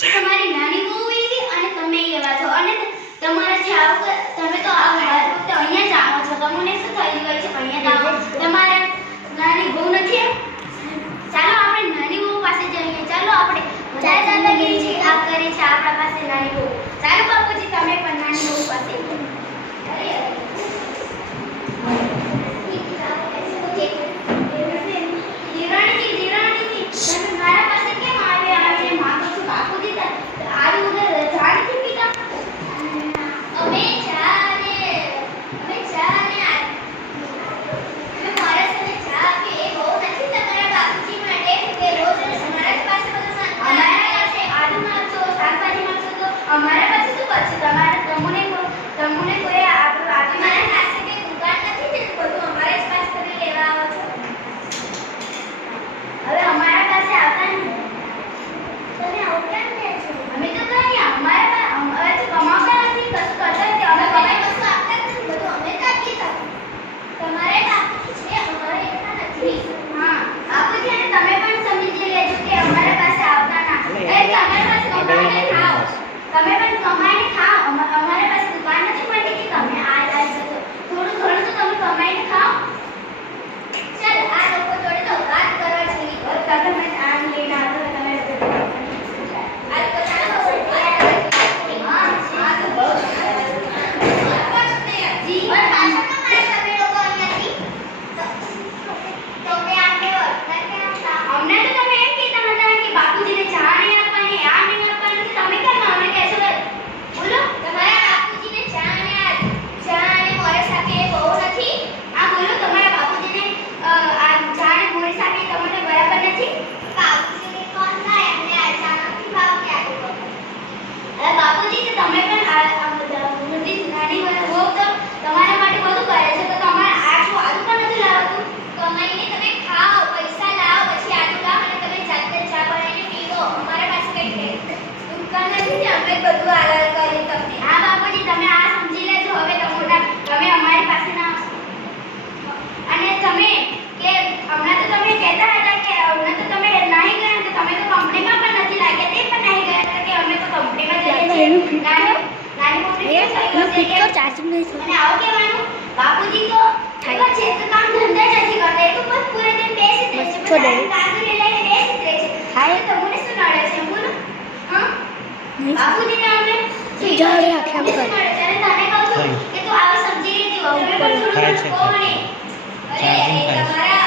તમારી નાની બહુ એવી અને તમે એવા છો અને તમારા જે આવો તમે તો આ વખતે અહીંયા જ આવો છો. તમને શું થઈ ગયું છે અહીંયા આવો? તમારા નાની બહુ નથી? ચાલો આપણે નાની બહુ પાસે જઈએ. ચાલો આપણે બધા દાદાગીરી છે આ કરે છે આપણા પાસે નાની બહુ. ચાલો બાપુજી તમે પણ નાની બહુ પાસે हमारे पास तो बच्चे तुम्हारे तमुने कोई तुम्हारे પાસે કે દુકાન નથી તે બધું અમારે જ પાસ કરી લેવા આવો છો. હવે અમારા પાસે આવતા નહીં. તમે આવો કેમ કહે છો? અમે તો કઈ અમારે હવે તો કમાતા નથી કશું કરતા નથી. અમે કમાઈ કશું આપતા નથી બધું અમે જ આપીએ છીએ. તમારે બાકી છે અમારે એટલા નથી. હા બાપુજી અને તમે પણ સમજી લેજો કે અમારા પાસે આવતા ના. એ તમારા પાસે કમાઈને ખાઓ. તમે પણ કમાઈને ખાઓ. અમારે પાસે દુકાન નથી મળતી કે તમે આ લાવી શકો. થોડું ઘણું તો તમે કમાઈને ખાઓ. ચાલ આ લોકો જોડે તો વાત કરવા જોઈએ. તમે આમ લઈને આવો તમે આ લોકો ચાલો હા તો બહુ જી પણ ભાષણમાં મારે તમે લોકો અહીંયાથી તો કે આપણે વર્તન કે અમને તો તમે એમ કહેતા હતા કે બાપુજીને ચા નહીં આપવાની આ નહીં આપવાનું. તમે કેમ અમને કહેશો? બોલો તમારા બાપુજીને ચા અને મોરસ આપે બહુ નથી. આ બોલો તમારા બાપુજીને આ ચા અને મોરસ આપે તમને બરાબર નથી. બાપુજીને કોણ લાય અને આ ચા નથી ભાવ કે આટલું. અરે બાપુજી તો તમે પણ આ મોટી નાની હો તો તમારા માટે બધું કરે છે તો તમારે આટલું આદુ પણ નથી લાવતું. કમાઈને તમે ખાઓ પૈસા લાવો પછી આદુ લાવો અને તમે જાતે ચા બનાવીને પીવો. અમારા પાસે કઈ દુકાન નથી અમે બધું આલાલ કરી તમને. હા બાપુજી તમે આ સમજી લેજો. હવે તમે અમારી પાસે ના અને તમે કે હમણાં તો તમે કહેતા હતા કે હમણાં તો તમે નહીં ગયા તો તમે તો કંપનીમાં પણ નથી લાગ્યા તે પણ નહીં ગયા હતા કે અમે તો કંપનીમાં જઈએ છીએ. નાની મોટી ચાર્જિંગ નહીં અને આવો કહેવાનું બાપુજી તો એવા છે તો કામ ધંધા જ નથી કરતા. એ તો બસ પૂરે દિન બેસી જ રહે છે. કાંદુરી લઈને બેસી જ રહે છે. હા તો મને શું નડે છે બોલો? હા બાપુજીને આપણે જાડે આખ્યા તને કહું છું કે તું આવો સમજી લેજો. હવે પણ થોડું કોને અરે તમારા